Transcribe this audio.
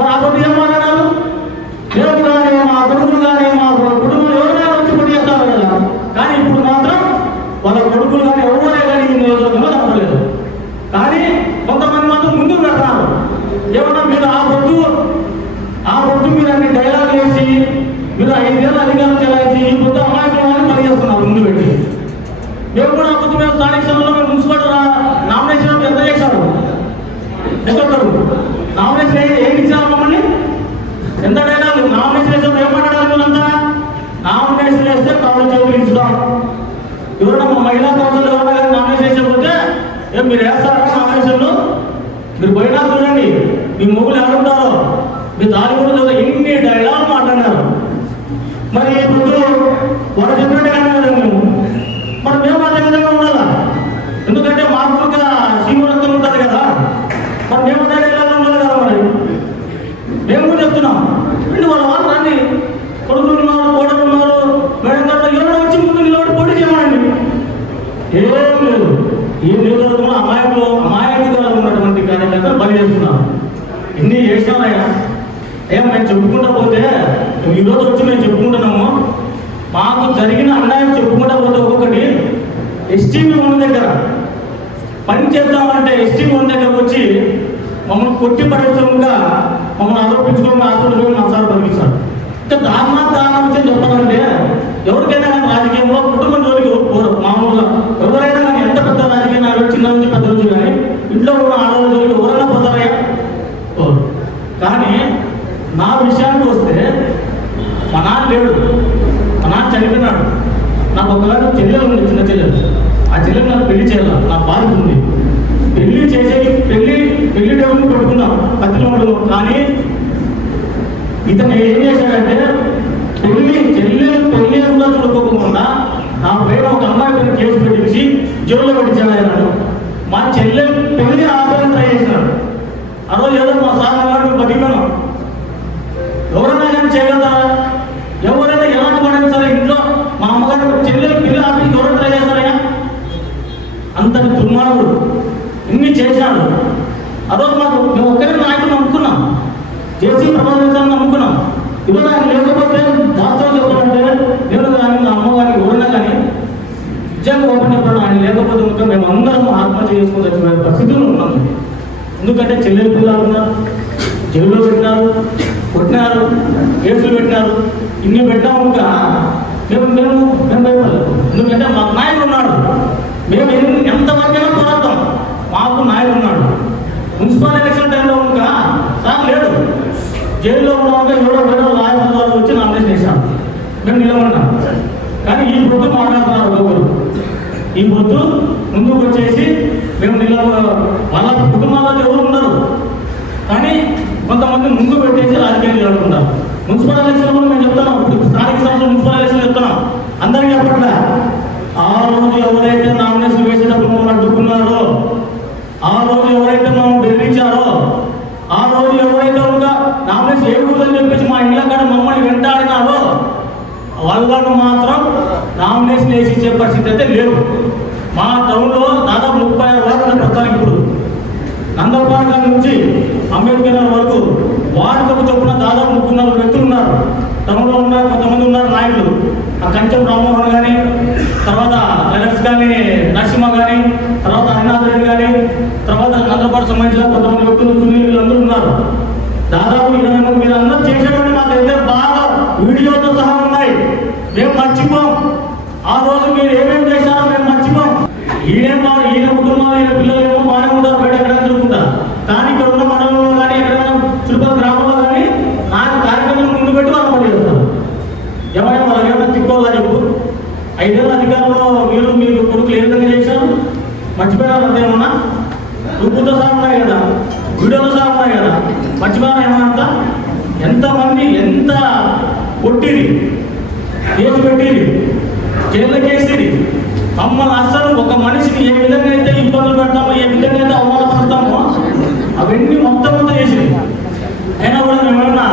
మరి ఆ పొద్దు ఏం మాట్లాడారు? మేము కానీ మా కొడుకులు కానీ మా కుటుంబం ఎవరైనా వచ్చి పొడి చేస్తారు కదా. కానీ ఇప్పుడు మాత్రం వాళ్ళ కొడుకులు కానీ ఎవరే కానీ ఈ నియోజకవర్గంలో కనపడలేదు. కానీ కొంతమంది మాత్రం ముందుకు పెడతారు. ఏమన్నా మీరు ఆ పొద్దు మీరు అన్ని డైలాగ్ వేసి మీరు 5 ఏళ్ళ అధికారం చెలాయించి ఈ పొద్దు అమాయకులను పని చేస్తున్నారు ముందు పెట్టి. మేము కూడా ఆ పొద్దు మేము స్థానిక సంస్థలో మేము మున్సిపల్ నామినేషన్ ఎంత చేశారు? ఒక్కొక్కరు నామినేషన్ ఏం ఇచ్చారు మమ్మల్ని? ఎంత డైలాగ్ నామినేషన్ వేసాం? ఏం మాట్లాడాలి మీరంతా? నామినేషన్ వేస్తే కాళ్ళు చేతులు ఇచ్చుతాం. ఎవరైనా మా మహిళా కౌన్సిల్ ఎవరైనా కానీ నామినేషన్ వేసకపోతే ఏం మీరు వేస్తారా నామినేషన్లు? మీరు పోయినా చూడండి మీ మొగ్గులు ఎవరుంటారో మీ తాలి కూడా ఎన్ని డైలాగ్ మాట్లాడారు. మరి ఇప్పుడు వాడు చెప్పినట్టుగానే కదా మరి మేము అదే విధంగా ఉండాలా? ఎందుకంటే మాకు కూడా సీమరక్తం ఉంటుంది కదా. మరి మేము అదే డైలాగ్ ఉండాలి కదా. మరి మేము కూడా చెప్తున్నాం వాళ్ళ వాళ్ళు రండి, కొడుకులు ఉన్నారు, కోడలు ఉన్నారు, మేడం గారు ఎవరో వచ్చి ముందు నిలబడి పోటీ చేయమండి. ఏం లేదు. ఈ నియోజకవర్గంలో అమాయకులుగా ఉన్నటువంటి కార్యకర్తలు బలి చేస్తున్నారు. ఎన్ని చేసినారయ్యా? మేము చెప్పుకుంటా పోతే ఈరోజు వచ్చి మేము చెప్పుకుంటున్నాము. మాకు జరిగిన అన్యాయం చెప్పుకుంటా పోతే ఒక్కొక్కటి ఎస్టీవీ ఉన్న దగ్గర పని చేద్దామంటే ఎస్టీవీ ఉన్న దగ్గరకు వచ్చి మమ్మల్ని కొట్టి పడేసంగా మమ్మల్ని ఆరోపించుకొని హాస్పిటల్ మా సార్ పంపిస్తారు. ఇంకా దానం వచ్చి చెప్పాలంటే ఎవరికైనా కానీ రాజకీయంలో కుటుంబం జోలికి పోరు. మామూలుగా ఎవరైనా కానీ ఎంత పెద్ద రాజకీయ నాయకుడు చిన్న నుంచి పెద్ద నుంచి కానీ ఇంట్లో ఉన్న ఆడవాళ్ళ జోలికి ఎవరైనా పోతారయ్యా? కానీ నా విషయానికి వస్తే మా నాన్న లేడు, మా నాన్న చనిపోయినాడు. నాకు ఒకవేళ చెల్లెలు ఉంది, చిన్న చెల్లెలు. ఆ చెల్లెలు నాకు పెళ్లి చేయాలి, నా బాధ్యత ఉంది. పెళ్లి చేసేది పెళ్లి డబ్బులు పెట్టుకున్నాం పత్రికలు. కానీ ఇతను ఏం చేశాడంటే పెళ్లి కూడా చూడుకోకుండా నా పైన ఒక అమ్మాయి పైన కేసు పెట్టించి జైల్లో పెట్టించాడు ఆయన. మా చెల్లెలు పెళ్లి ఆపేయాలని ట్రై చేసినాడు. ఆ రోజు ఏదో మా సార్ మేము బతికిపోయినాం. ఎవరైనా కానీ చేయగలుగుతారా? ఎవరైనా ఎలాంటి వాడైనా సరే ఇంట్లో మా అమ్మగారు చెల్లెలు పెళ్లి ఆపి ఎవరైనా ట్రై చేస్తారయ్యా? అంతటి దుర్మార్గుడు ఇన్ని చేశాడు. ఆ రోజు మేము ఒక్కరి నాయకులు నమ్ముకున్నాం, జేసీ ప్రభావితాన్ని నమ్ముకున్నాం. ఈరోజు ఆయన లేకపోతే దాంతో చెప్పాలంటే నేను కానీ మా అమ్మగారికి ఎవరైనా కానీ నిజంగా ఓపెన్ చెప్పడం ఆయన లేకపోతే ఇంకా మేము అందరం ఆత్మహత్య చేసుకొని వచ్చిన పరిస్థితుల్లో ఉన్నాము. ఎందుకంటే చెల్లెలు పిల్లలు ఉన్నారు, జైల్లో పెట్టినారు, కొట్టినారు, కేసులు పెట్టినారు. ఇన్ని పెట్టాము ఇంకా మేము భయపడలేదు. ఎందుకంటే మాకు నాయకుడు ఉన్నాడు. మేము ఎంతవరకైనా పోరాడతాం. మాకు నాయకుడు ఉన్నాడు. మున్సిపల్ ఎలక్షన్ టైంలో ఇంకా సార్ లేడు, జైల్లో ఉన్నాక వేరే రాయబారాలు వచ్చి నామినేషన్ వేసాం. మేము నిలబడినాం. కానీ ఈ పొద్దు మాట్లాడుతున్నారు ఒక్కొక్కరు. ఈ పొద్దు ముందుకు వచ్చేసి మేము వాళ్ళ కుటుంబాల్లో ఎవరు ఉన్నారు, కానీ కొంతమంది ముందు పెట్టేసి రాజకీయం జరుగుతుంటారు. మున్సిపల్ ఎలక్షన్ కూడా మేము చెప్తున్నాం. ఇప్పుడు స్థానిక సంస్థలు మున్సిపల్ ఎలక్షన్ చెప్తున్నాం. అందరికీ చెప్పట్లే. ఆ రోజు ఎవరైతే నామినేషన్ వేసేటప్పుడు మమ్మల్ని అడ్డుకున్నారో, ఆ రోజు ఎవరైతే మమ్మల్ని బెదిరించారో, ఆ రోజు ఎవరైతే కూడా నామినేషన్ వేయకూడదని చెప్పేసి మా ఇళ్ళ కాడ మమ్మల్ని వెంటాడినారో వాళ్ళను మాత్రం నామినేషన్ వేసి ఇచ్చే పరిస్థితి అయితే లేవు. మా టౌన్లో దాదాపు 36 వార్డులు ప్రస్తుతానికి. ఇప్పుడు నందపాడ నుంచి అంబేద్కర్ వరకు వార్డుకు చొప్పున దాదాపు 34 వ్యక్తులు ఉన్నారు. టౌన్లో ఉన్నారు, కొంతమంది ఉన్నారు నాయకులు. ఆ కంచెం రామ్మోహన్ కానీ, తర్వాత లెలక్స్ కానీ, నరసింహ కానీ, తర్వాత హరినాథ్ రెడ్డి కానీ, తర్వాత నందపాడ సంబంధించిన కొంతమంది వ్యక్తులు సునీల్ వీళ్ళందరూ ఉన్నారు. దాదాపు 20 మంది. మీరు అందరూ చేసేటువంటి మాకు అయితే బాగా వీడియోతో సహా ఉన్నాయి. మేము మర్చిపోం. ఆ రోజు మీరు ఏమేమి చేశారో మేము మర్చిపోం. ఈయన కుటుంబాలు, ఈయన పిల్లలు ఏమో బాగానే ఉంటారు, బయట ఎక్కడైనా తిరుగుకుంటారు. కానీ ఇక్కడ ఉన్న మండలంలో కానీ ఎక్కడైనా చుట్టుపక్కల గ్రామంలో కానీ నాకు కార్యక్రమాలు ముందు పెట్టి వాళ్ళు పని చేస్తారు. ఎవరైనా వాళ్ళకేమైనా తిప్పుకోవాలా చెప్పు? 5 ఏళ్ళ అధికారంలో మీరు కొడుకులు ఏ విధంగా చేశారు? మర్చిపోయారు అంతేమన్నా? రూపుతో సహా ఉన్నాయి కదా, వీడియోతో సహా ఉన్నాయి కదా, మర్చిపోయారా ఏమన్నా? ఎంతమంది ఎంత కొట్టిరి, కేసు పెట్టిరి, జైళ్ళకేసిరి. మమ్మల్ని అస్సలు ఒక మనిషిని ఏ విధంగా అయితే ఇబ్బందులు పెడతామో, ఏ విధంగా అయితే అవమానపడతామో అవన్నీ మొత్తం చేసినాయి. అయినా కూడా మేమేమన్నా